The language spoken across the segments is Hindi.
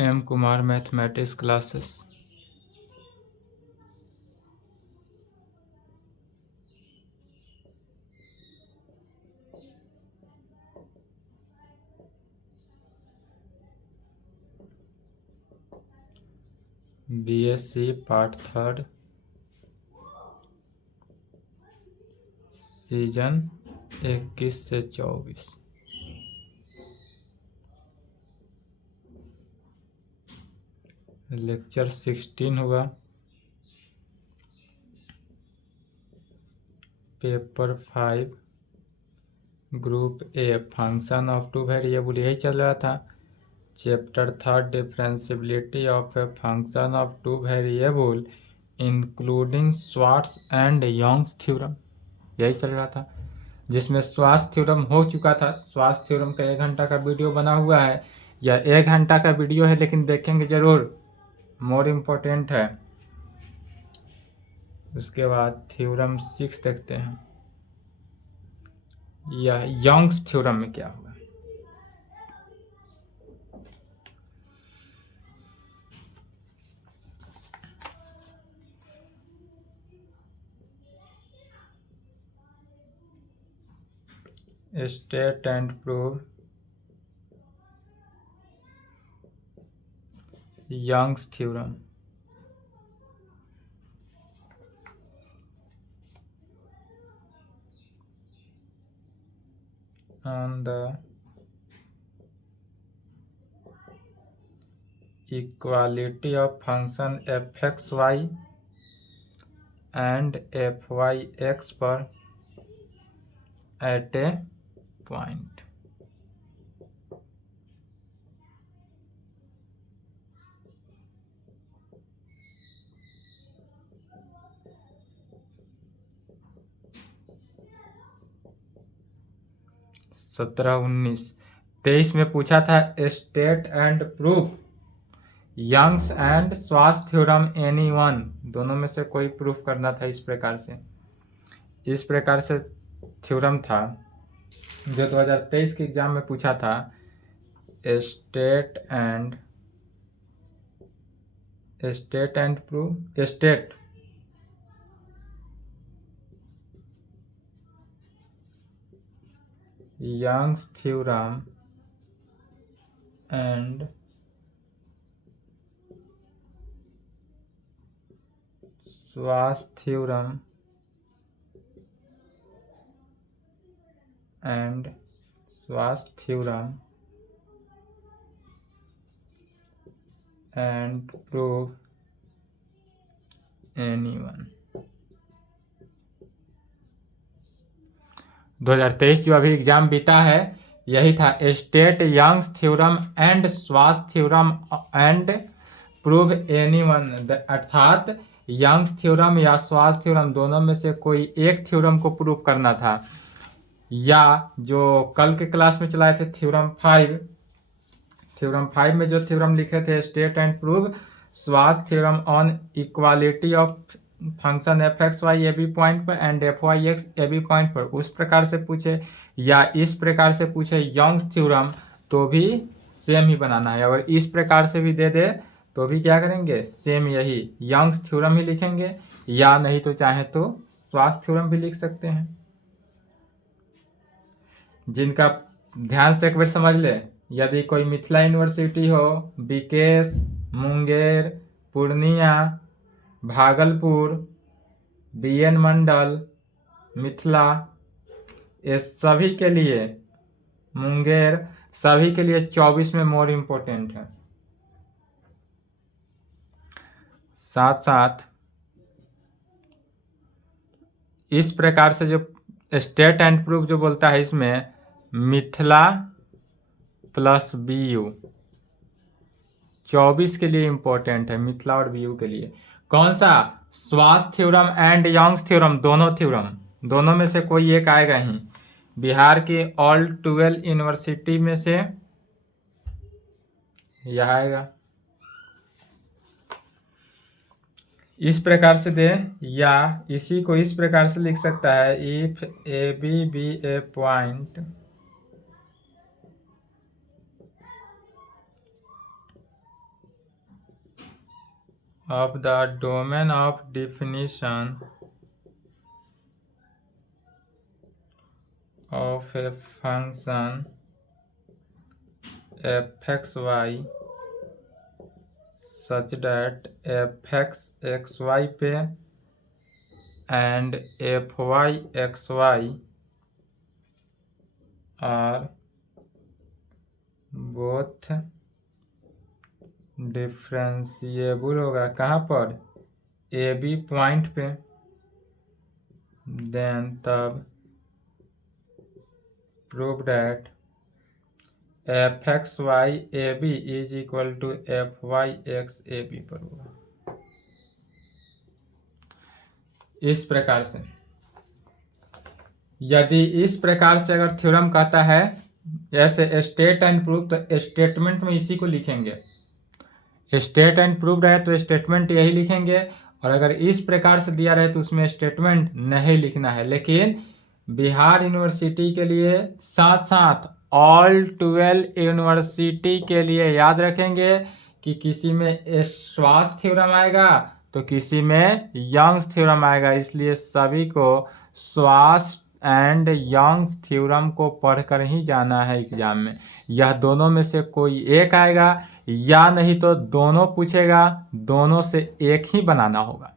M Kumar mathematics classes. BSc part 3 season 21 से 24। लेक्चर 16 हुआ। Paper 5 group A function of two variable यही चल रहा था। Chapter 3 differentiability of a function of two variable including Schwarz and Young's theorem यही चल रहा था, जिसमें श्वार्ट्ज थ्योरम हो चुका था। श्वार्ट्ज थ्योरम का 1 घंटा का वीडियो बना हुआ है, या 1 घंटा का वीडियो है, लेकिन देखेंगे जरूर, मोर इम्पोर्टेंट है। उसके बाद थ्योरम 6 देखते हैं, यह योंग्स थ्योरम में क्या हुआ। State and prove Young's theorem. On the equality of function fxy and fyx पर at a point। सत्रह 19 23 में पूछा था state and proof Young's and Schwarz theorem any one, दोनों में से कोई प्रूफ करना था। इस प्रकार से थ्योरम था जो 2023 के एग्जाम में पूछा था। State and proof state Young's theorem and Schwarz theorem and Schwarz theorem and prove anyone। 2023 जो अभी एग्जाम बीता है यही था, state Young's theorem and Schwarz theorem and prove any one, अर्थात यंग्स थ्योरम या श्वार्ट्ज थ्योरम दोनों में से कोई एक थ्योरम को प्रूव करना था। या जो कल के क्लास में चलाए थे थ्योरम 5 में जो थ्योरम लिखे थे state and prove Schwarz theorem on equality of function F x Y A B point पर and F Y x A B point पर, उस प्रकार से पूछे या इस प्रकार से पूछे यंग्स थ्योरम तो भी सेम ही बनाना है। और इस प्रकार से भी दे दे तो भी क्या करेंगे, सेम यही यंग्स थ्योरम ही लिखेंगे, या नहीं तो चाहे तो श्वार्ट्ज थ्योरम भी लिख सकते हैं। जिनका ध्यान से एक बार समझ ले, यदि कोई मिथिला यूनिवर्सिटी हो, बीकेएस, मुंगेर, पूर्णिया, भागलपुर, बीएन मंडल, मिथिला, ये सभी के लिए, मुंगेर, सभी के लिए 24 में मोर इम्पोर्टेंट है। साथ साथ इस प्रकार से जो स्टेट एंड प्रूफ जो बोलता है, इसमें मिथिला प्लस बीयू 24 के लिए इंपॉर्टेंट है, मिथिला और बीयू के लिए। कौन सा, Schwarz theorem and Young's theorem, दोनों में से कोई एक आएगा ही। बिहार की ऑल 12 यूनिवर्सिटी में से यह आएगा। इस प्रकार से दे, या इसी को इस प्रकार से लिख सकता है, if A B B A point of the domain of definition of a function fxy such that fxxy पे and fyxy are both differentiable होगा कहाँ पर ए बी पॉइंट पे, देन तब prove that F x Y A B is equal to F Y x A B पर होगा। इस प्रकार से यदि इस प्रकार से अगर थ्योरम कहता है ऐसे स्टेट एंड प्रूफ, तो स्टेटमेंट में इसी को लिखेंगे। स्टेट एंड प्रूव्ड है तो स्टेटमेंट यही लिखेंगे, और अगर इस प्रकार से दिया रहे तो उसमें स्टेटमेंट नहीं लिखना है। लेकिन बिहार यूनिवर्सिटी के लिए साथ साथ ऑल 12 यूनिवर्सिटी के लिए याद रखेंगे कि किसी में श्वास थ्योरम आएगा तो किसी में यंग्स थ्योरम आएगा, इसलिए सभी को श्वास एंड यंग्स थ्योरम को पढ़कर ही जाना है एग्जाम में। यह दोनों में से कोई एक आएगा या नहीं तो दोनों पूछेगा, दोनों से एक ही बनाना होगा,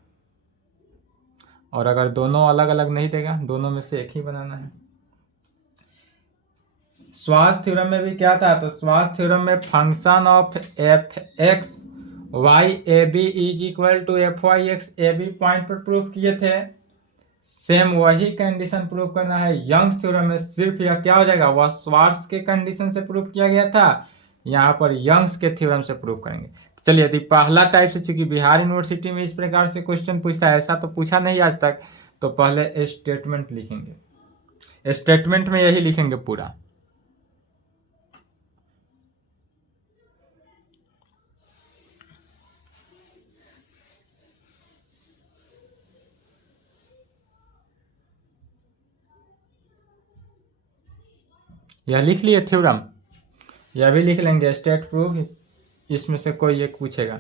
और अगर दोनों अलग अलग नहीं देगा दोनों में से एक ही बनाना है। श्वास थ्योरम में भी क्या था, तो श्वास थ्योरम में function of F x Y A B is equal to F Y x A B point पर प्रूफ किए थे। सेम वही कंडीशन प्रूव करना है यंग्स थ्योरम में, सिर्फ यह क्या हो जाएगा, वह श्वार्ट्ज के कंडीशन से प्रूव किया गया था, यहाँ पर यंग्स के थ्योरम से प्रूव करेंगे। तो चलिए, यदि पहला टाइप से, चूंकि बिहार यूनिवर्सिटी में इस प्रकार से क्वेश्चन पूछता है, ऐसा तो पूछा नहीं आज तक, तो पहले स्टेटमेंट लिखेंगे। स्टेटमेंट में यही लिखेंगे पूरा। यह लिख लिए थ्योरम, यह भी लिख लेंगे स्टेट प्रूफ, इसमें से कोई एक पूछेगा।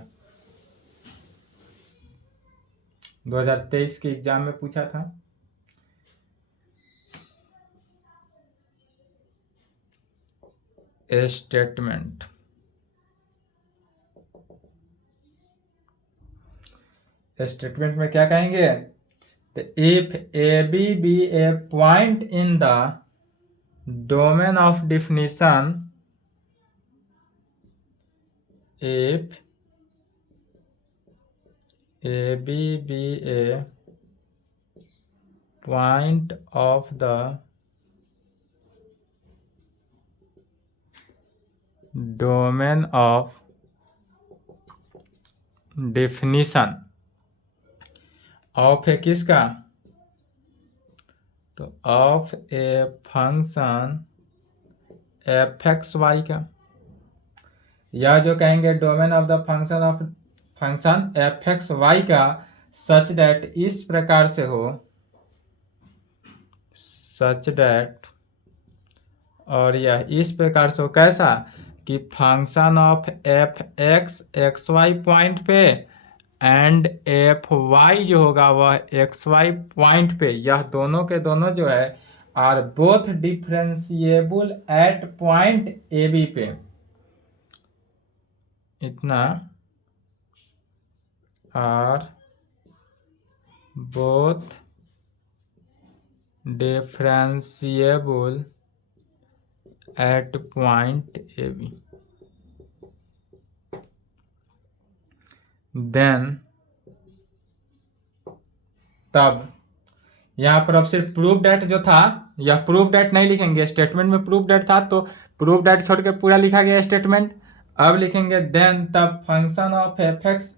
2023 के एग्जाम में पूछा था। स्टेटमेंट स्टेटमेंट में क्या कहेंगे, तो if A B B A point in the domain of definition, if A B be a point of the domain of definition of a किसका, तो of a function fxy का, या जो कहेंगे domain of the function F x Y का, सच डैट इस प्रकार से हो, सच डैट, और यह इस प्रकार से हो कैसा, कि function of F X X Y point पे एंड एफ वाई जो होगा वह एक्स वाई पॉइंट पे, यह दोनों के दोनों जो है are both differentiable at point A B पे, इतना are both differentiable at point A B, then तब यहाँ पर अब सिर्फ प्रूफ डेट जो था, यह प्रूफ डेट नहीं लिखेंगे, स्टेटमेंट में प्रूफ डेट था तो प्रूफ डेट छोड़ के पूरा लिखा गया स्टेटमेंट। अब लिखेंगे देन तब function of F X,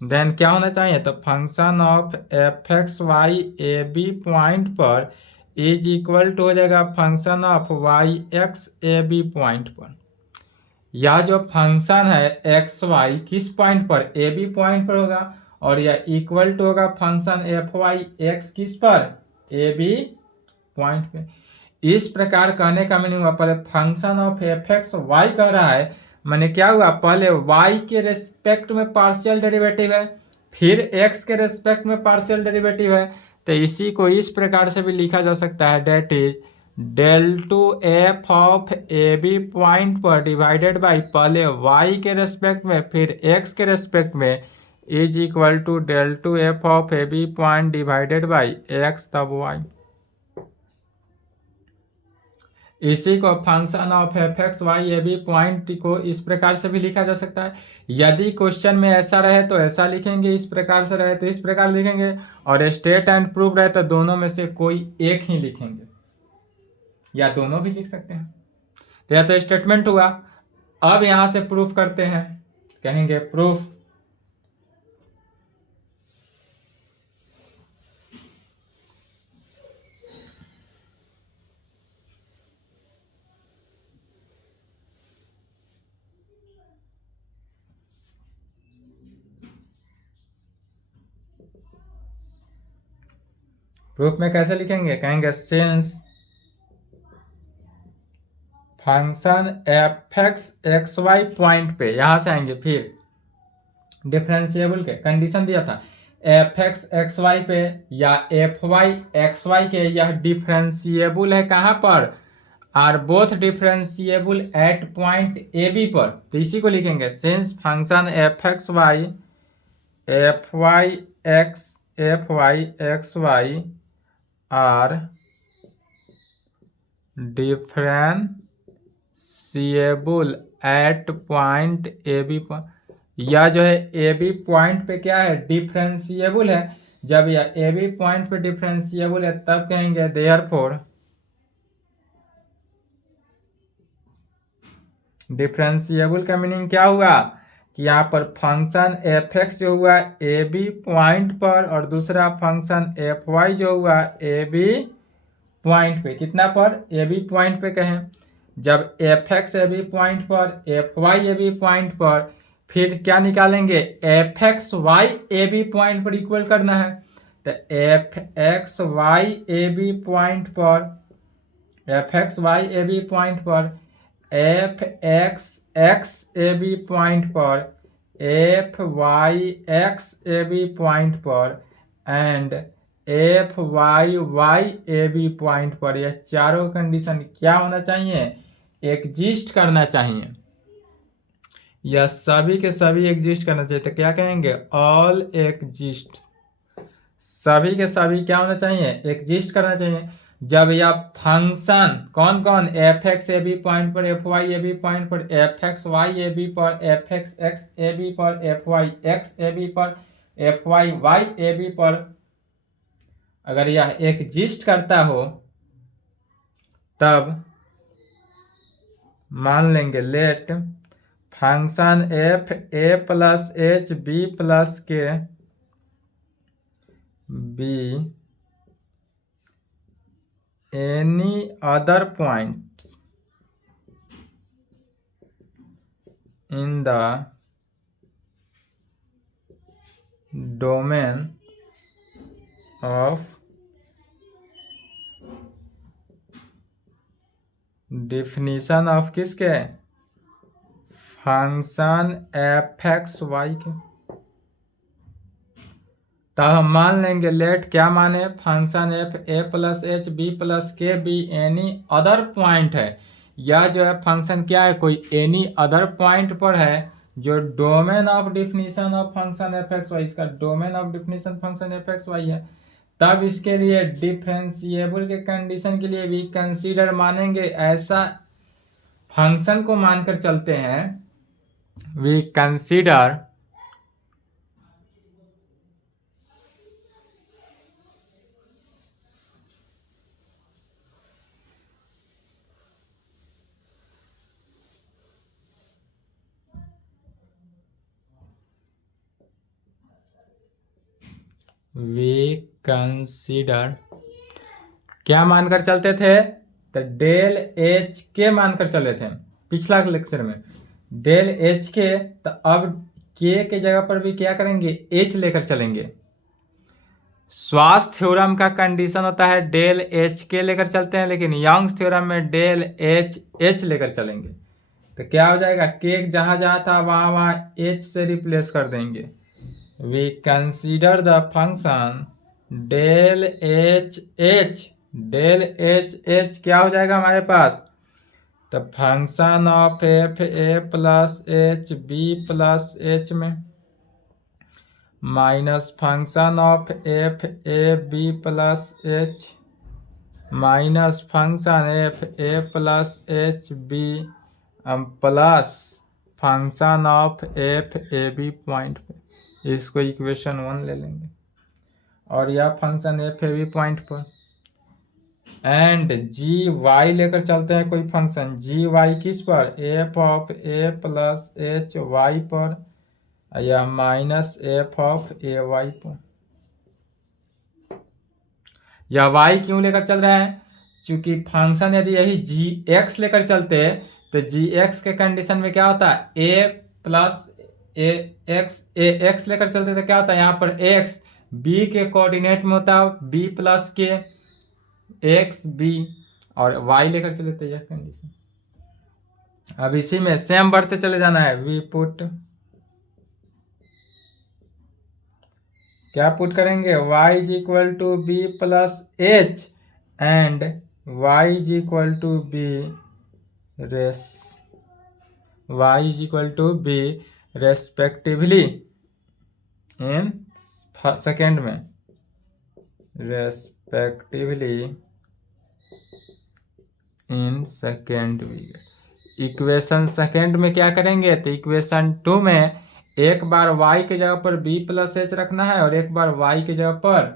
then क्या होना चाहिए, तो function of F x Y A B point पर इज इक्वल टू हो जाएगा function of Y x A B point पर, या जो फंक्शन है एक्स वाई किस पॉइंट पर, ए बी पॉइंट पर होगा, और यह इक्वल टू होगा फंक्शन एफ वाई एक्स किस पर, ए बी पॉइंट पे। इस प्रकार कहने का मीनिंग हुआ, पहले function of F x Y कह रहा है मैंने क्या हुआ, पहले y के रेस्पेक्ट में पार्शियल डेरिवेटिव है, फिर x के रेस्पेक्ट में पार्शियल डेरिवेटिव है, तो इसी को इस प्रकार से भी लिखा जा सकता है, that is del two F of A B point पर डिवाइडेड बाई पहले y के रेस्पेक्ट में फिर x के रेस्पेक्ट में is equal to del two F of A B point divided by x तब y। इसी को function of F x Y A B point को इस प्रकार से भी लिखा जा सकता है। यदि क्वेश्चन में ऐसा रहे तो ऐसा लिखेंगे, इस प्रकार से रहे तो इस प्रकार लिखेंगे, और स्टेट एंड प्रूव रहे तो दोनों में से कोई एक ही लिखेंगे, या दोनों भी लिख सकते हैं। तो यह तो स्टेटमेंट हुआ। अब यहां से प्रूफ करते हैं, कहेंगे प्रूफ। प्रूफ में कैसे लिखेंगे, कहेंगे since function F X X Y point पे, यहां से आएंगे, फिर डिफरेंशिएबल के कंडीशन दिया था एफ एक्स एक्स वाई पे या एफ वाई एक्स वाई के, यह डिफरेंशिएबल है कहां पर, are both differentiable at point A B पर। तो इसी को लिखेंगे since function F x Y x Y are differentiable at point A B पर। यह जो है ए बी पॉइंट पे क्या है, डिफरेंशिएबल है। जब यह ए बी पॉइंट पे डिफरेंशिएबल है तब कहेंगे देयरफॉर डिफरेंशिएबल का मीनिंग क्या हुआ कि यहाँ पर फंक्शन एफ एक्स जो हुआ ए बी पॉइंट पर, और दूसरा फंक्शन एफ वाई जो हुआ ए बी पॉइंट पे, कितना पर, ए बी पॉइंट पे कहें। जब F X A B point पर, F Y A B point पर, फिर क्या निकालेंगे, F x Y A B point पर इक्वल करना है। तो F x Y A B point पर, F x Y A B point पर, F X X A B point पर, F Y x A B point पर, and F Y Y A B point पर। यह चारों कंडीशन क्या होना चाहिए, एग्जिस्ट करना चाहिए। यह सभी के सभी एग्जिस्ट करना चाहिए। तो क्या कहेंगे, ऑल एग्जिस्ट, सभी के सभी क्या होना चाहिए, एग्जिस्ट करना चाहिए। जब यह फंक्शन कौन कौन, F X A B point पर, F Y A B point पर, F x Y A B पर, F X X A B पर, F Y x A B पर, F Y Y A B पर, अगर यह एग्जिस्ट करता हो तब मान लेंगे let function F A plus H B plus K be any other point in the domain of definition of किसके, फंक्शन एफ एक्स वाई के। तब हम मान लेंगे लेट क्या माने, function F A plus H B plus K B any other point है। यह जो है फंक्शन क्या है, कोई एनी अदर पॉइंट पर है जो domain of definition of function F x Y, इसका domain of definition function F x Y है। तब इसके लिए डिफरेंशिएबल के कंडीशन के लिए भी कंसीडर मानेंगे, ऐसा फंक्शन को मानकर चलते हैं, वी कंसीडर क्या मानकर चलते थे, तो डेल एच के मानकर चले थे पिछला लेक्चर में, डेल एच के। तो अब के जगह पर भी क्या करेंगे, एच लेकर चलेंगे। स्वार्ट्ज थ्योरम का कंडीशन होता है डेल एच के लेकर चलते हैं, लेकिन यंग्स थ्योरम में डेल एच एच लेकर चलेंगे। तो क्या हो जाएगा, के जहां जहां था वहां वहां एच से रिप्लेस कर देंगे। We consider the function del H H. Del H H क्या हो जाएगा हमारे पास, तो function of F A plus H B plus H में minus function of F A B plus H minus function F A plus H B plus function of F A B point पे। इसको इक्वेशन 1 ले लेंगे और यह function F A B point पर एंड जी वाई लेकर चलते हैं कोई फंक्शन जी वाई किस पर, F of A plus H Y पर या minus F of A Y पर। या वाई क्यों लेकर चल रहे हैं, क्योंकि फंक्शन यदि यही जी एक्स लेकर चलते तो जी एक्स के कंडीशन में क्या होता है, ए प्लस ए एक्स लेकर चलते तो क्या होता है, यहाँ पर एक्स बी के कोऑर्डिनेट में होता है बी प्लस के एक्स बी, और वाई लेकर चले तो यह कंडीशन। अब इसी में सेम बढ़ते चले जाना है। वी पुट, क्या पुट करेंगे, y is equal to B plus H and y is equal to B respectively in second में, respectively in second. Equation second में क्या करेंगे, तो इक्वेशन 2 में एक बार y के जगह पर b प्लस एच रखना है और एक बार y के जगह पर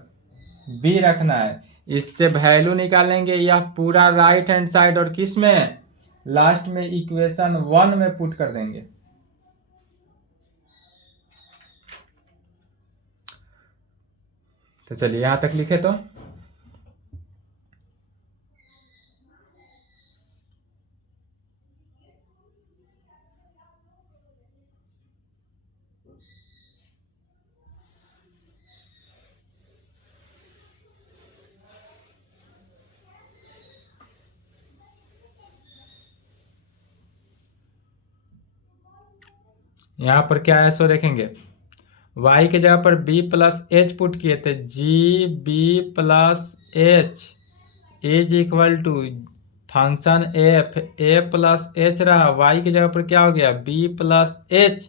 b रखना है। इससे वैल्यू निकालेंगे यह पूरा राइट हैंड साइड और किस में, लास्ट में इक्वेशन 1 में पुट कर देंगे। तो चलिए यहां तक लिखे तो यहाँ पर क्या है सो देखेंगे, y के जगह पर b प्लस एच पुट किए थे, G B plus H is equal to function F A plus H रहा, y की जगह पर क्या हो गया, b plus H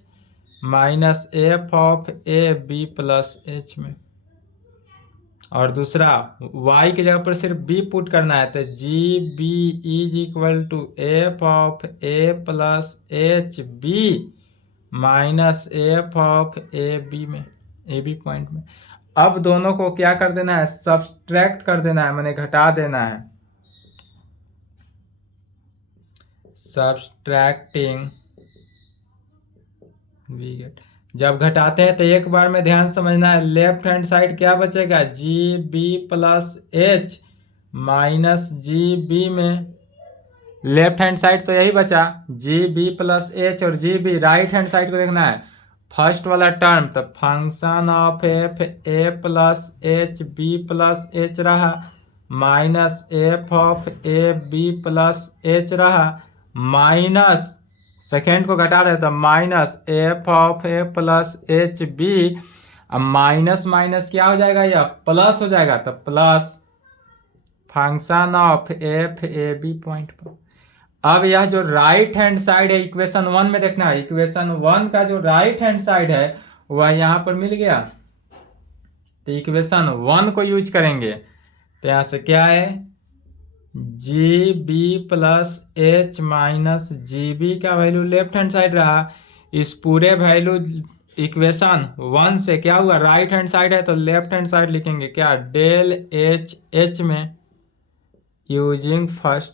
minus F of A B plus H में। और दूसरा y की जगह पर सिर्फ b पुट करना है, तो G B is equal to F of A plus H B minus F of A B में, ए बी पॉइंट में। अब दोनों को क्या कर देना है, सब्सट्रैक्ट कर देना है, मैंने घटा देना है। सब्सट्रैक्टिंग वी गेट, जब घटाते हैं तो एक बार में ध्यान समझना है, लेफ्ट हैंड साइड क्या बचेगा, G B plus H minus G B में, लेफ्ट हैंड साइड तो यही बचा जी बी प्लस एच और G B, right hand side को देखना है फर्स्ट वाला टर्म, तो function of F A plus H B plus H रहा minus F of A B plus H रहा माइनस सेकेंड को घटा रहे तो minus F of A plus H B, अब माइनस माइनस क्या हो जाएगा, यह प्लस हो जाएगा, तो plus function of F A B point पर। अब यह जो राइट हैंड साइड है इक्वेशन 1 में देखना है, इक्वेशन 1 का जो राइट हैंड साइड है वह यहां पर मिल गया, तो इक्वेशन 1 को यूज करेंगे। तो यहां से क्या है, G B plus H minus G B का वैल्यू लेफ्ट हैंड साइड रहा, इस पूरे वैल्यू इक्वेशन 1 से क्या हुआ, राइट हैंड साइड है तो लेफ्ट हैंड साइड लिखेंगे क्या, डेल एच एच में यूजिंग फर्स्ट,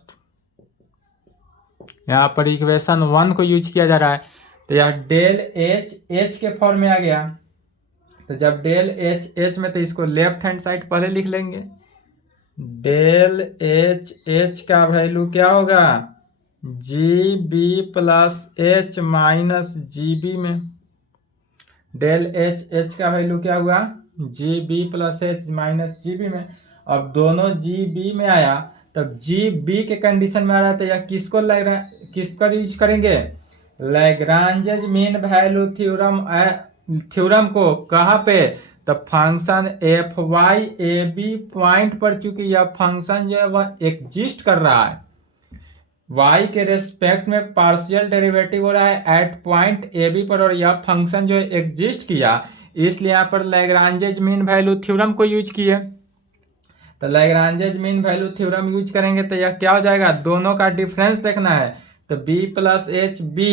यहाँ पर इक्वेशन 1 को यूज किया जा रहा है, तो यह डेल एच एच के फॉर्म में आ गया। तो जब डेल एच एच में, तो इसको लेफ्ट हैंड साइड पहले लिख लेंगे, डेल एच एच का वैल्यू क्या होगा, G B plus H minus G B में, डेल एच एच का वैल्यू क्या हुआ, G B plus H minus G B में। अब दोनों जी बी में आया, तब जी बी के कंडीशन में आ रहा है, तो यह किसको लग रहा है, किसका यूज करेंगे? लैग्रांज मीन वैल्यू थ्योरम को कहाँ पे? तो function F Y A B point पर, चूंकि यह फंक्शन जो है वह एग्जिस्ट कर रहा है, y के रेस्पेक्ट में पार्शियल डेरिवेटिव हो रहा है एट पॉइंट ए बी पर, और यह फंक्शन जो है एग्जिस्ट किया, इसलिए यहाँ पर लैग्रांजेज मीन वैल्यू थ्योरम को यूज किए। तो लैग्रांजेज मीन वैल्यू थ्योरम यूज करेंगे तो यह क्या हो जाएगा? दोनों का डिफरेंस देखना है, तो b plus H B,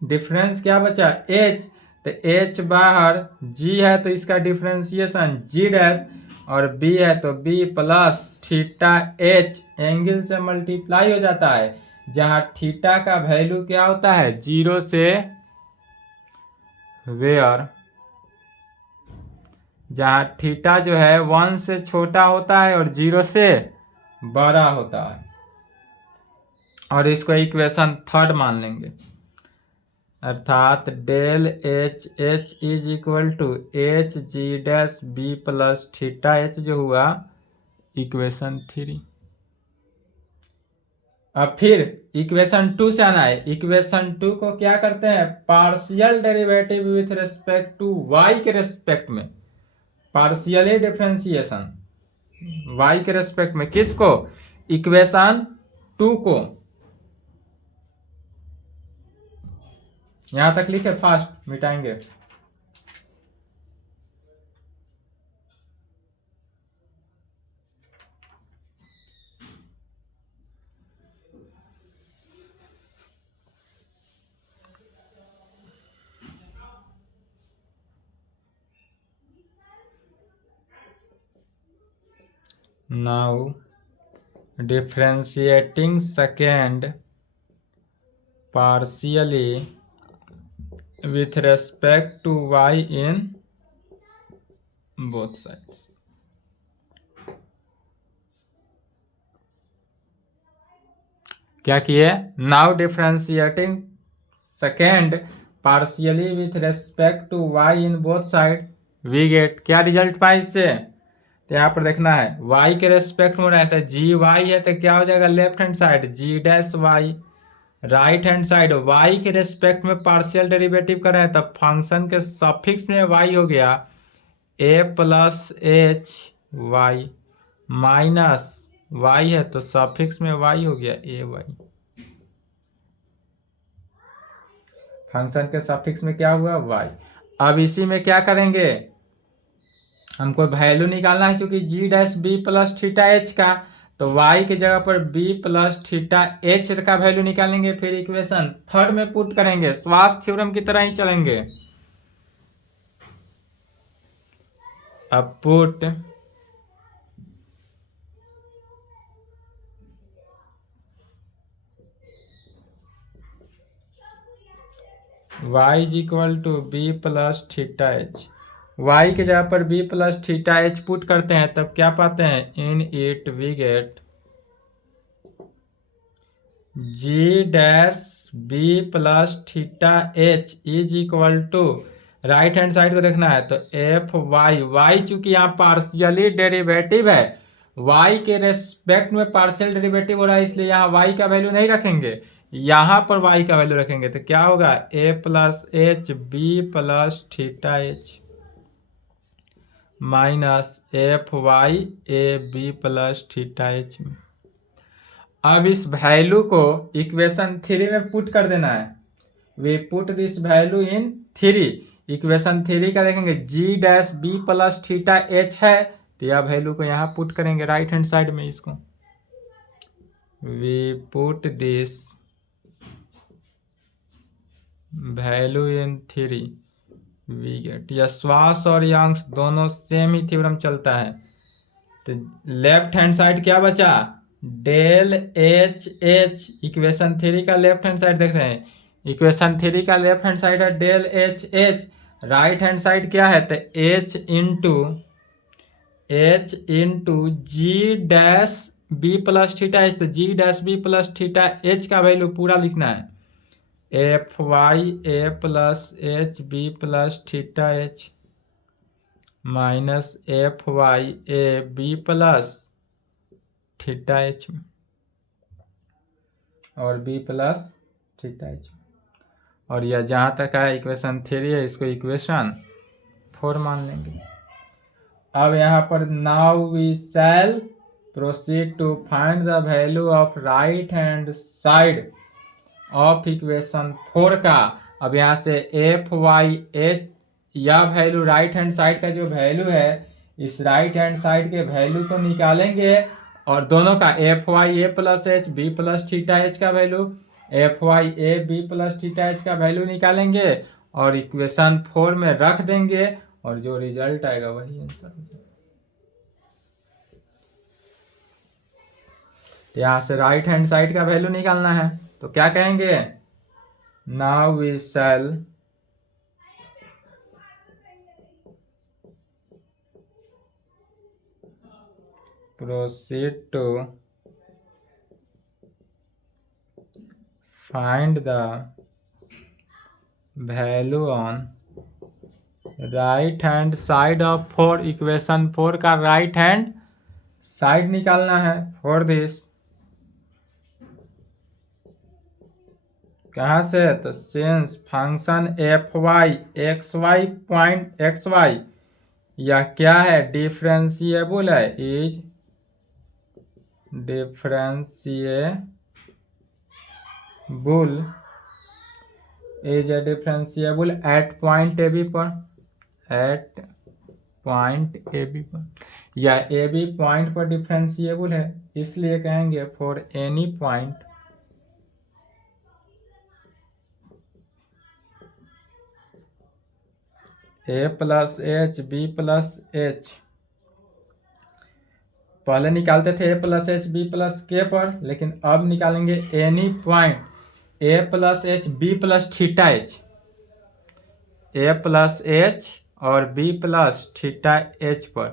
difference क्या बचा? h, तो h बाहर, g है तो इसका डिफरेंशिएशन g डैश, और b है तो b plus theta h angle से मल्टीप्लाई हो जाता है, जहां थीटा का वैल्यू क्या होता है? 0 से वेयर, जहां थीटा जो है 1 से छोटा होता है और 0 से बड़ा होता है, और इसको इक्वेशन थर्ड मान लेंगे, अर्थात del H H is equal to H G dash B plus theta H जो हुआ इक्वेशन 3। अब फिर इक्वेशन 2 से आना है। इक्वेशन 2 को क्या करते हैं? Partial derivative with respect to y के रेस्पेक्ट में, पार्शियली डिफरेंशिएशन y के रेस्पेक्ट में, किसको? इक्वेशन 2 को। यहां तक लिखे, फास्ट मिटाएंगे। Now differentiating second partially with respect to y in both sides. क्या किए? Now differentiating second partially with respect to y in both side, we get क्या रिजल्ट पाए इससे? तो यहाँ पर देखना है y के रेस्पेक्ट में रहता है जी वाई है, तो क्या हो जाएगा? Left hand side G dash Y, right hand side y के रेस्पेक्ट में पार्शियल डेरिवेटिव कर रहे हैं, तब फंक्शन के सफिक्स में y हो गया a plus H y, minus y है तो सफिक्स में y हो गया ए वाई। फंक्शन के सफिक्स में क्या हुआ? y। अब इसी में क्या करेंगे? हमको वैल्यू निकालना है, क्योंकि g dash B plus theta H का, तो y की जगह पर b प्लस थीटा एच का वैल्यू निकालेंगे, फिर इक्वेशन थर्ड में पुट करेंगे, श्वास थ्योरम की तरह ही चलेंगे। अब put y is equal to B plus theta h, y की जगह पर b plus theta h put करते हैं, तब क्या पाते हैं? In it we get g dash b plus theta h is equal to, right hand side को देखना है, तो एफ वाई, वाई चूंकि यहाँ पार्शियली डेरिवेटिव है, y के रेस्पेक्ट में पार्शियल डेरिवेटिव हो रहा है, इसलिए यहाँ y का वैल्यू नहीं रखेंगे, यहाँ पर y का वैल्यू रखेंगे, तो क्या होगा? a plus H B plus theta H minus F Y A B plus theta H में। अब इस वैल्यू को इक्वेशन 3 में पुट कर देना है। We put this value in 3। Equation 3 का देखेंगे g dash B plus theta h है, तो यह वैल्यू को यहाँ पुट करेंगे राइट हैंड साइड में। इसको we put this value in 3, we get, यह श्वास और यंग्स दोनों सेम ही थ्योरम चलता है, तो लेफ्ट हैंड साइड क्या बचा? डेल एच एच, इक्वेशन 3 का लेफ्ट हैंड साइड देख रहे हैं, इक्वेशन 3 का लेफ्ट हैंड साइड है del H H, right hand side क्या है? तो H into G dash B plus theta H, तो G dash B plus theta H का वैल्यू पूरा लिखना है, F Y A plus H B plus theta H minus F Y A B plus theta H में, और b प्लस थीटा एच। और यह जहाँ तक है इक्वेशन 3 है, इसको इक्वेशन 4 मान लेंगे। अब यहाँ पर now we shall proceed to find the value of right hand side of equation 4 का। अब यहाँ से एफ वाई एच या वैल्यू राइट हैंड साइड का जो वैल्यू है, इस राइट हैंड साइड के वैल्यू को निकालेंगे और दोनों का एफ वाई ए plus H B plus theta H का value, F Y A B plus theta H का वैल्यू निकालेंगे और इक्वेशन 4 में रख देंगे और जो रिजल्ट आएगा वही आंसर हो जाएगा। यहाँ से राइट हैंड साइड का वैल्यू निकालना है, तो क्या कहेंगे, now we shall proceed to find the value on right hand side of 4 equation 4 का राइट हैंड साइड निकालना है फॉर दिस। कहाँ से, तो since function F Y x Y point x y यह क्या है, डिफरेंशिएबल है, is differentiable at point A B पर, एट पॉइंट ए बी पर, या ए बी पॉइंट पर डिफरेंशिएबल है, इसलिए कहेंगे for any point a plus H B plus h. पहले निकालते थे a plus H B plus के पर, लेकिन अब निकालेंगे any point a plus H B plus theta H, A plus H और बी प्लस थीटा एच पर।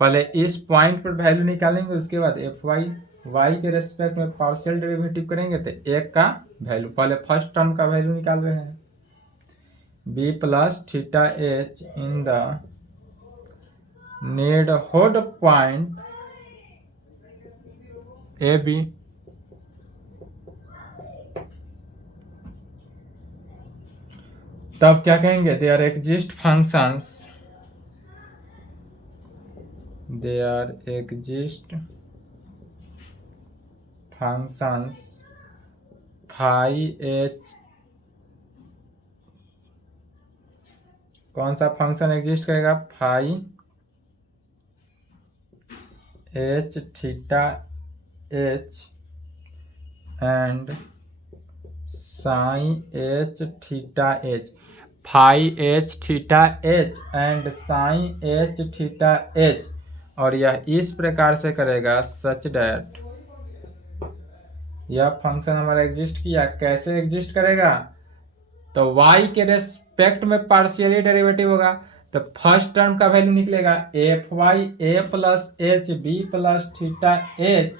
पहले इस पॉइंट पर वैल्यू निकालेंगे, उसके बाद एफ वाई वाई के रेस्पेक्ट में पार्शियल डेरिवेटिव करेंगे तो एक का वैल्यू, पहले फर्स्ट टर्म का वैल्यू निकाल रहे हैं, b plus theta h in the neighbourhood point A b. तब क्या कहेंगे, there exist functions, there exist functions phi h, कौन सा फंक्शन एग्जिस्ट करेगा, phi H theta h and sine H theta h, phi H theta h and sine H theta h. और यह इस प्रकार से करेगा सच डैट, यह फंक्शन हमारा एग्जिस्ट किया, कैसे एग्जिस्ट करेगा, तो y के रेस्पेक्ट में पार्शियली डेरिवेटिव होगा, तो फर्स्ट टर्म का वैल्यू निकलेगा एफ वाई ए plus H B plus theta H,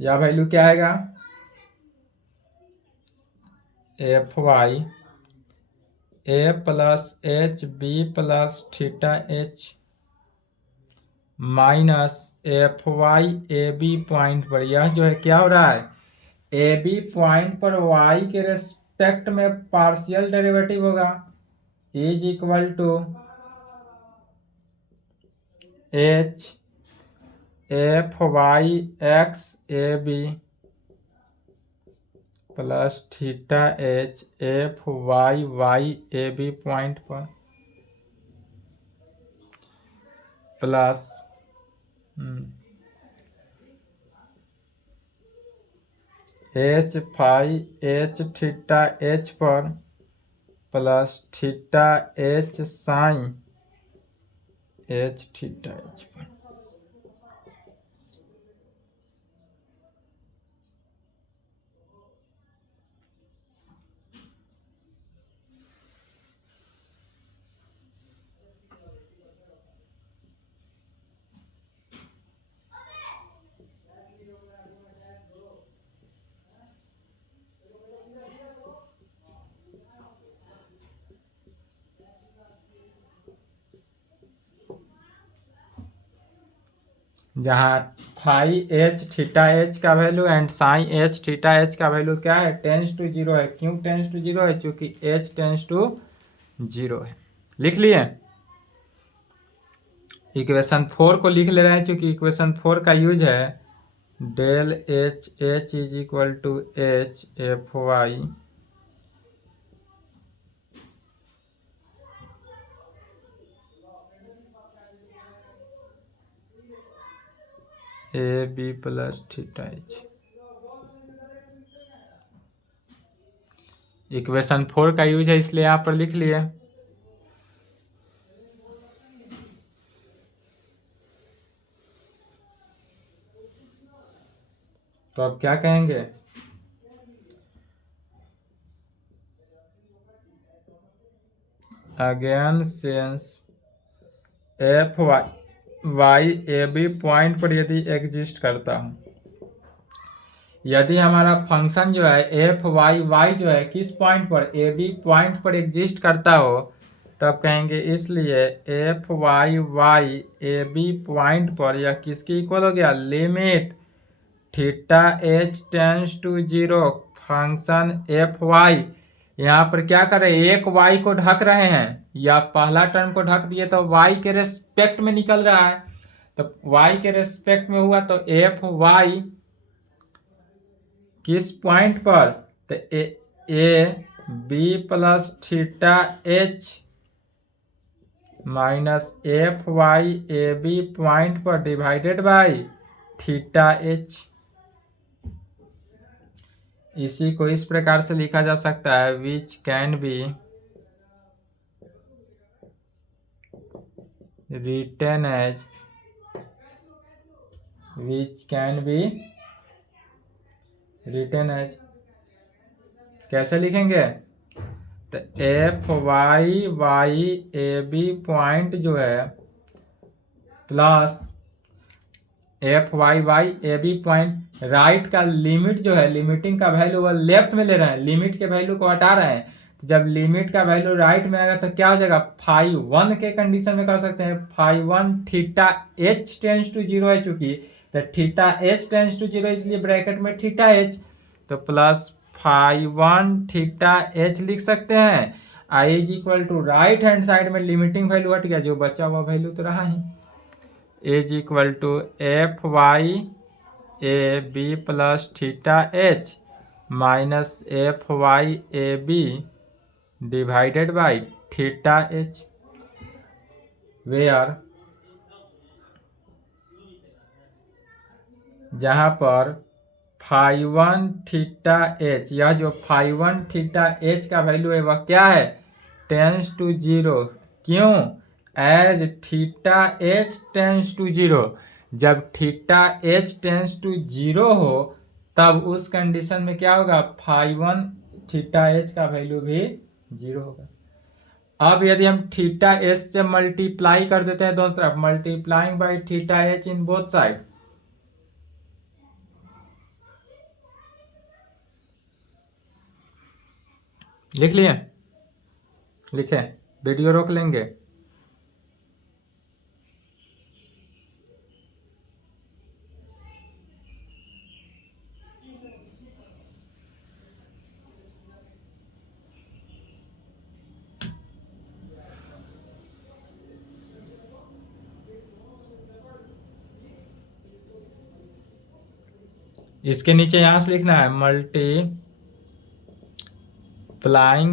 या वैल्यू क्या आएगा, F Y A plus H B plus theta H minus F Y A B point पर, यह जो है क्या हो रहा है, ए बी पॉइंट पर वाई के रेस्पेक्ट में पार्शियल डेरिवेटिव होगा, is equal to H F Y x A B plus theta H F Y Y A B point पर plus H phi H theta H पर plus theta H sine H theta H पर। जहाँ फाई एच थीटा एच का value and sine H theta H का वैल्यू क्या है, टेंस टू जीरो है। क्यों टेंस टू जीरो है? क्योंकि एच टेंस टू जीरो है। लिख लिए? इक्वेशन 4 को लिख ले रहे हैं, क्योंकि इक्वेशन 4 का यूज है del H H is equal to H F Y A B plus theta h. Equation 4 का यूज है, इसलिए यहाँ पर लिख लिए। तो अब क्या कहेंगे? Again since f Y A B point पर यदि एग्जिस्ट करता हूँ, यदि हमारा फंक्शन जो है एफ वाई वाई जो है किस पॉइंट पर, ए बी पॉइंट पर एग्जिस्ट करता हो, तब कहेंगे इसलिए f Y Y A B point पर यह किसके इक्वल हो गया, limit theta H tends to zero function F y. यहाँ पर क्या कर रहे हैं, एक वाई को ढक रहे हैं, या पहला टर्म को ढक दिए तो वाई के रेस्पेक्ट में निकल रहा है, तो वाई के रेस्पेक्ट में हुआ तो एफ वाई किस पॉइंट पर, तो a B plus theta H minus F Y A B point पर डिवाइडेड बाई थीटा एच। इसी को इस प्रकार से लिखा जा सकता है, which can be written as कैसे लिखेंगे, तो f Y Y A B point जो है plus f Y Y A B point, right का लिमिट जो है, लिमिटिंग का वैल्यू वो लेफ्ट में ले रहे हैं, लिमिट के वैल्यू को हटा रहे हैं। तो जब लिमिट का वैल्यू राइट में आएगा तो क्या हो जाएगा, फाई वन के कंडीशन में कर सकते हैं, phi one theta H tends to zero है, चूंकि तो theta H tends to zero इसलिए ब्रैकेट में थीटा एच, तो plus phi one theta H लिख सकते हैं। I is equal to right hand side में लिमिटिंग वैल्यू हट गया, जो बचा हुआ वैल्यू तो रहा ही, is equal to F Y A B plus theta H minus F Y A B divided by theta H, where जहाँ पर फाई वन थीटा एच, यह जो फाई वन थीटा एच का वैल्यू है वह क्या है, टेंस टू जीरो। क्यों, as theta H tends to zero, जब theta H tends to zero हो तब उस कंडीशन में क्या होगा, फाई वन थीटा एच का वैल्यू भी जीरो होगा। अब यदि हम थीटा एच से मल्टीप्लाई कर देते हैं दोनों तरफ, multiplying by theta h in both side, लिख लिए? लिखे? वीडियो रोक लेंगे। इसके नीचे यहां से लिखना है multiplying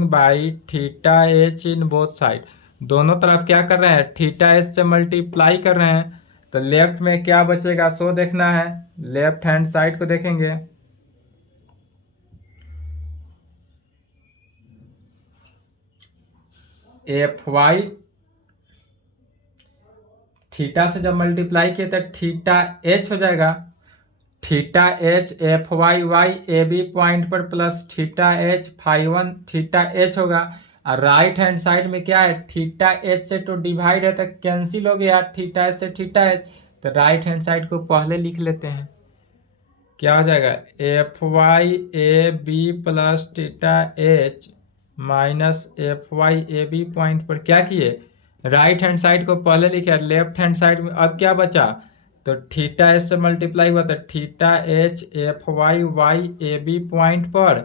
by theta h in both side, दोनों तरफ क्या कर रहे हैं, थीटा एच से मल्टीप्लाई कर रहे हैं, तो लेफ्ट में क्या बचेगा सो देखना है, लेफ्ट हैंड साइड को देखेंगे, एफ वाई थीटा से जब मल्टीप्लाई किए तो थीटा एच हो जाएगा, theta H F Y Y A B point पर plus theta h phi one theta h होगा, और राइट हैंड साइड में क्या है, थीटा एच से तो डिवाइड है तो कैंसिल हो गया, थीटा एच से थीटा एच, तो राइट हैंड साइड को पहले लिख लेते हैं, क्या हो जाएगा, f Y A B plus theta H minus F Y A B point पर क्या किए, राइट हैंड साइड को पहले लिखे, लेफ्ट हैंड साइड में अब क्या बचा, तो थीटा एच से मल्टीप्लाई हुआ तो theta H F Y Y A B point पर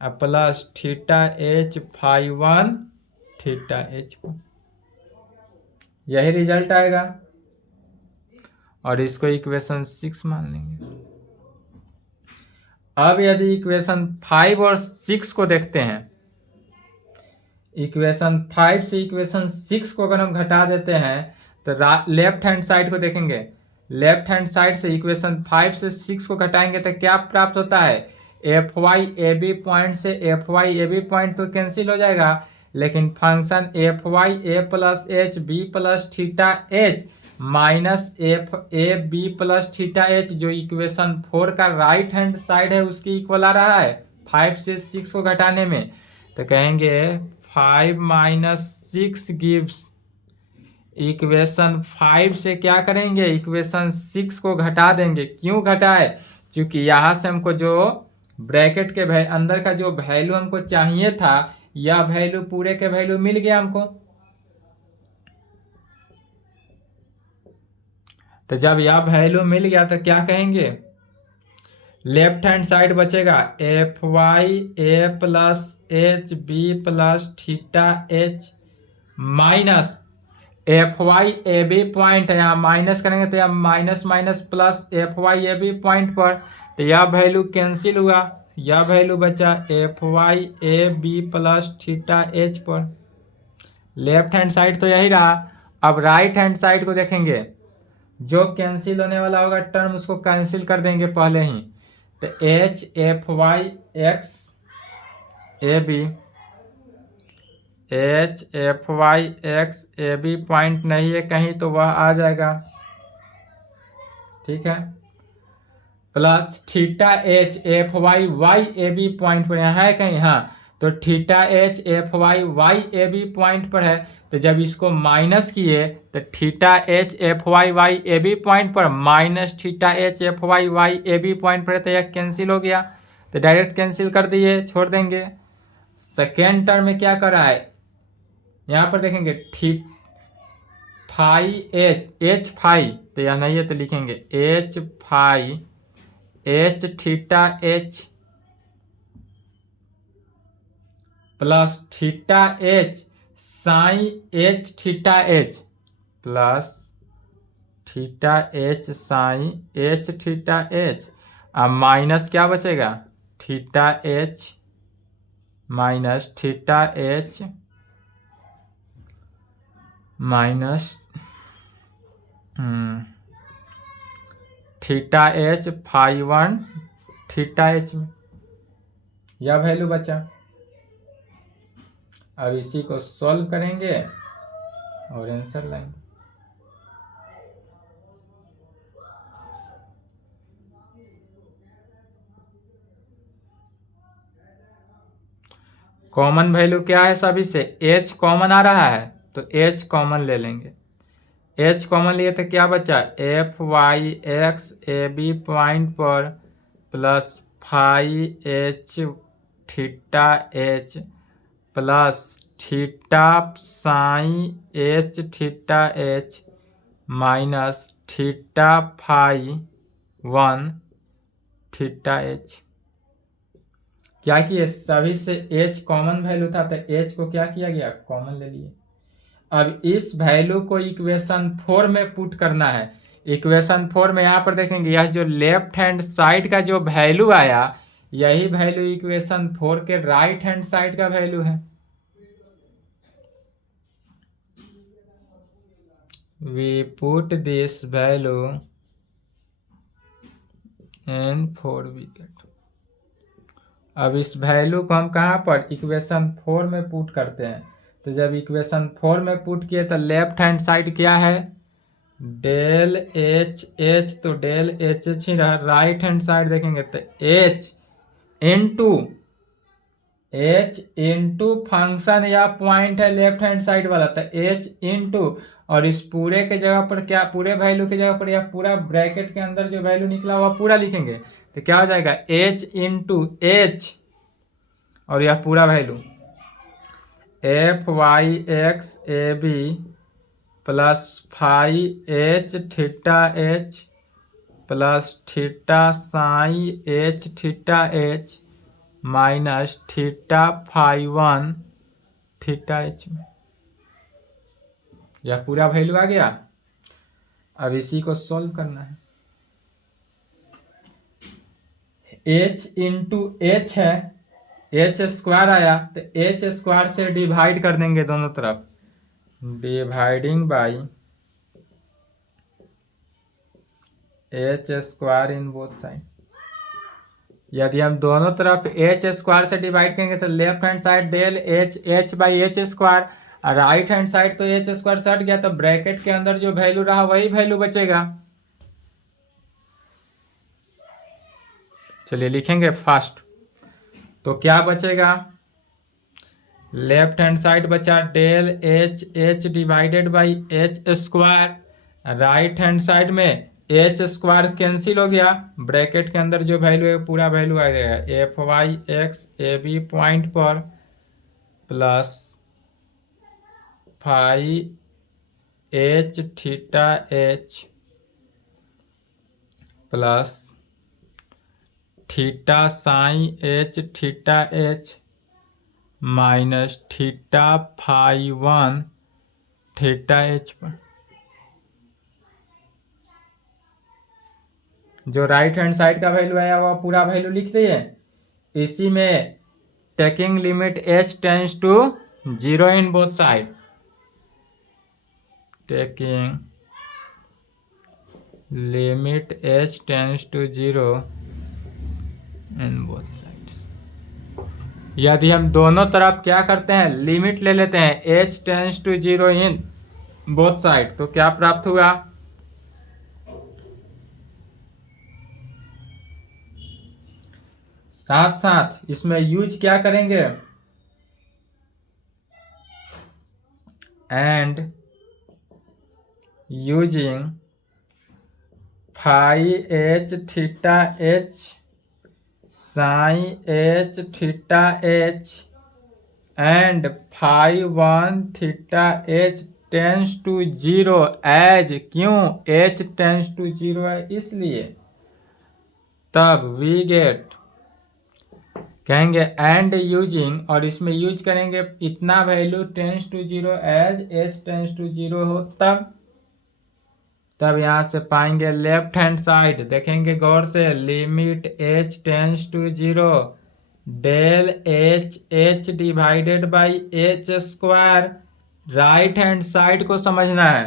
plus theta h phi one theta H पर, यही रिजल्ट आएगा। और इसको इक्वेशन 6 मान लेंगे। अब यदि इक्वेशन 5 और 6 को देखते हैं, इक्वेशन 5 से इक्वेशन 6 को अगर हम घटा देते हैं तो लेफ्ट हैंड साइड को देखेंगे, लेफ्ट हैंड साइड से इक्वेशन 5 से 6 को घटाएंगे तो क्या प्राप्त होता है, F Y A B point से F Y A B point तो कैंसिल हो जाएगा, लेकिन function F Y A plus H B plus theta H minus f A B plus theta H जो इक्वेशन 4 का राइट हैंड साइड है उसकी इक्वल आ रहा है 5 से 6 को घटाने में। तो कहेंगे 5 माइनस 6 गिव्स, इक्वेशन 5 से क्या करेंगे, इक्वेशन 6 को घटा देंगे। क्यों घटाए, क्योंकि यहाँ से हमको जो ब्रैकेट के अंदर का जो वैल्यू हमको चाहिए था, यह वैल्यू पूरे के वैल्यू मिल गया हमको। तो जब यह वैल्यू मिल गया तो क्या कहेंगे, लेफ्ट हैंड साइड बचेगा f Y A plus H B plus theta H minus F Y A B point है, यहाँ माइनस करेंगे तो यहाँ minus minus plus f Y A B point पर, तो यह वैल्यू कैंसिल हुआ, यह वैल्यू बचा f Y A B plus theta H पर। लेफ्ट हैंड साइड तो यही रहा। अब राइट हैंड साइड को देखेंगे, जो कैंसिल होने वाला होगा टर्म उसको कैंसिल कर देंगे पहले ही। तो h F Y x A b, h F Y x A B point नहीं है कहीं तो वह आ जाएगा, ठीक है, plus theta H F Y Y A B point पर यहाँ है कहीं, हाँ, तो theta H F Y Y A B point पर है। तो जब इसको माइनस किए तो theta H F Y Y A B point पर minus theta H F Y Y A B point पर है, तो यह कैंसिल हो गया, तो डायरेक्ट कैंसिल कर दिए, छोड़ देंगे। सेकेंड टर्म में क्या कर रहा है, यहाँ पर देखेंगे फाई एच फाई, तो यह नहीं है तो लिखेंगे h phi H theta h plus theta H sine H theta h plus theta H sine H theta h, अब माइनस क्या बचेगा, theta H minus theta H minus theta h phi one theta H में, यह वैल्यू बचा। अब इसी को सॉल्व करेंगे और आंसर लाएंगे। कॉमन वैल्यू क्या है सभी से, h कॉमन आ रहा है तो h कॉमन ले लेंगे। h कॉमन लिए तो क्या बचा, f Y x A B point पर plus phi H theta h plus theta sine H theta H minus theta phi one theta h. क्या किए, सभी से h कॉमन वैल्यू था तो h को क्या किया गया, कॉमन ले लिए। अब इस वैल्यू को इक्वेशन 4 में पुट करना है। इक्वेशन 4 में यहाँ पर देखेंगे, यह जो लेफ्ट हैंड साइड का जो वैल्यू आया, यही वैल्यू इक्वेशन 4 के राइट हैंड साइड का वैल्यू है। We put this value in 4 wicket। अब इस वैल्यू को हम कहाँ पर, इक्वेशन 4 में पुट करते हैं। तो जब इक्वेशन 4 में पुट किए तो लेफ्ट हैंड साइड क्या है, डेल एच एच, तो डेल एच एच ही रहा। राइट हैंड साइड देखेंगे तो एच इंटू फंक्शन या पॉइंट है लेफ्ट हैंड साइड वाला, तो एच इंटू, और इस पूरे के जगह पर क्या, पूरे वैल्यू के जगह पर या पूरा ब्रैकेट के अंदर जो वैल्यू निकला हुआ पूरा लिखेंगे, तो क्या हो जाएगा h इंटू एच और यह पूरा value F Y x A B plus phi H theta h plus theta sine H theta H minus theta phi 1 theta H में। यह पूरा वैल्यू आ गया। अब इसी को सॉल्व करना है। h इंटू एच है, एच स्क्वायर आया तो एच स्क्वायर से डिवाइड कर देंगे दोनों तरफ, dividing by h square in both side. यदि हम दोनों तरफ एच स्क्वायर से डिवाइड करेंगे तो left hand side del h by h square, और राइट हैंड साइड तो एच स्क्वायर से हट गया, तो ब्रैकेट के अंदर जो वैल्यू रहा वही वैल्यू बचेगा। चलिए लिखेंगे फास्ट। तो क्या बचेगा, लेफ्ट हैंड साइड बचा del h divided by h square, right hand side में एच स्क्वायर कैंसिल हो गया, ब्रैकेट के अंदर जो वैल्यू है पूरा वैल्यू आ जाएगा, f Y x A B point पर plus phi H theta h plus theta sine H theta H minus theta phi 1 theta H पर। जो राइट हैंड साइड का वैल्यू आया वह पूरा वैल्यू लिख दिए। इसी में taking limit h tends to 0 in both side, taking limit h tends to 0 in both sides. यदि हम दोनों तरफ क्या करते हैं, लिमिट ले लेते हैं h tends to 0 in both side, तो क्या प्राप्त हुआ, साथ साथ इसमें यूज क्या करेंगे, and using phi H theta H sine H theta h and phi 1 theta H tends to 0 as, क्यों h टेंस टू 0 है इसलिए, तब वी गेट कहेंगे एंड यूजिंग, और इसमें यूज करेंगे इतना value tends to 0 as h tends to 0 हो, तब यहां से पाएंगे लेफ्ट हैंड साइड, देखेंगे गौर से, limit h tends to 0 del h divided by h square. Right hand side को समझना है,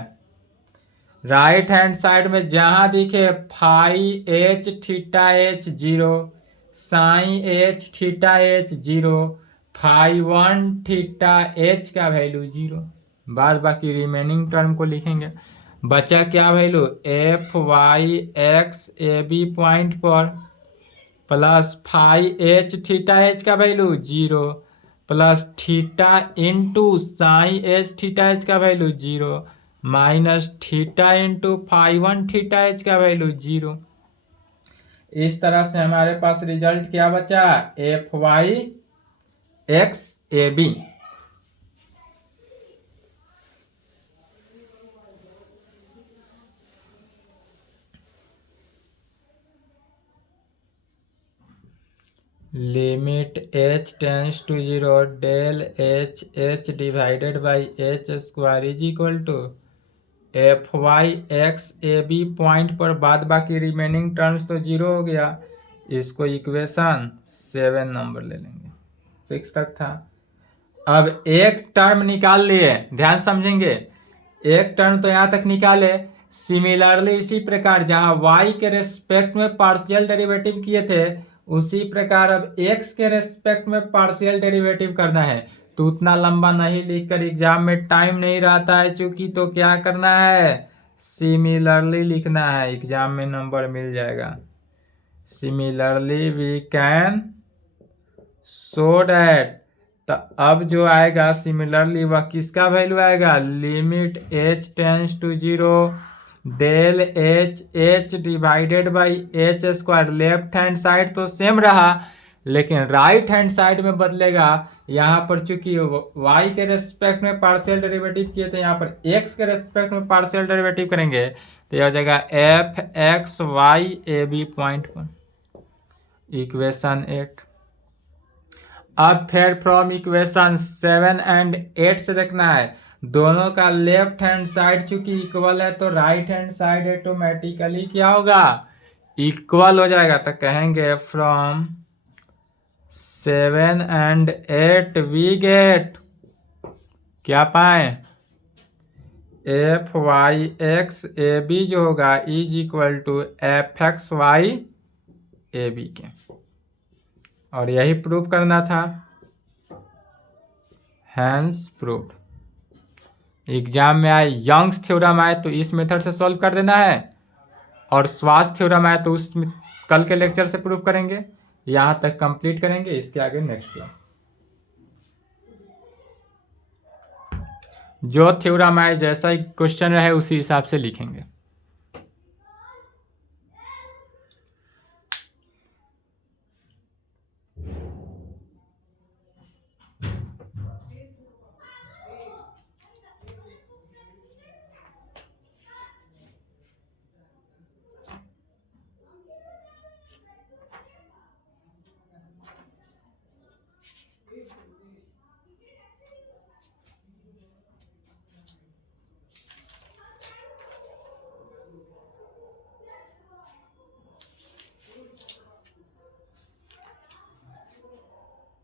राइट हैंड साइड में जहां दिखे phi H theta h 0, sine H theta h 0, phi 1 theta H का वैल्यू 0, बाद बाकी रिमेनिंग टर्म को लिखेंगे। बचा क्या value, F Y x A B point पर plus phi H theta H का value 0 plus theta into sine H theta H का value 0 minus theta into phi 1 theta H का वैल्यू 0। इस तरह से हमारे पास रिजल्ट क्या बचा, f Y x A b. Limit h tends to 0 del h divided by h square is equal to F Y x A B point पर बाद बाकी रिमेनिंग टर्म्स तो 0 हो गया। इसको इक्वेशन 7 नंबर ले लेंगे, 6 तक था। अब एक टर्म निकाल लिए, ध्यान समझेंगे, एक टर्म तो यहाँ तक निकाले। सिमिलरली इसी प्रकार जहाँ y के रेस्पेक्ट में पार्शियल डेरिवेटिव किए थे, उसी प्रकार अब x के रेस्पेक्ट में पार्शियल डेरिवेटिव करना है। तो उतना लंबा नहीं लिखकर एग्जाम में टाइम नहीं रहता है चूंकि, तो क्या करना है, सिमिलरली लिखना है, एग्जाम में नंबर मिल जाएगा। Similarly we can show that, तो अब जो आएगा सिमिलरली वह किसका वैल्यू आएगा, limit h tends to 0 del h divided by h square. Left hand side तो सेम रहा लेकिन राइट हैंड साइड में बदलेगा। यहाँ पर चूंकि y के रेस्पेक्ट में पार्शियल डेरिवेटिव किए थे, यहाँ पर x के रेस्पेक्ट में पार्शियल डेरिवेटिव करेंगे तो यह हो जाएगा f x Y A B point पर। इक्वेशन 8। अब फिर फ्रॉम इक्वेशन 7 एंड 8 से देखना है, दोनों का लेफ्ट हैंड साइड चूंकि इक्वल है तो राइट हैंड साइड ऑटोमेटिकली क्या होगा, इक्वल हो जाएगा। तो कहेंगे फ्रॉम 7 एंड 8 वी गेट, क्या पाए, एफ वाई एक्स ए बी जो होगा is equal to f x Y A b के। और यही प्रूव करना था, हैंस प्रूव्ड। एग्जाम में आए यंग्स थ्योरम आए तो इस मेथड से सॉल्व कर देना है, और स्वास्थ्य थ्योरम आए तो उस कल के लेक्चर से प्रूव करेंगे। यहाँ तक कंप्लीट करेंगे, इसके आगे नेक्स्ट क्लास। जो थ्योरम आए जैसा ही क्वेश्चन रहे उसी हिसाब से लिखेंगे।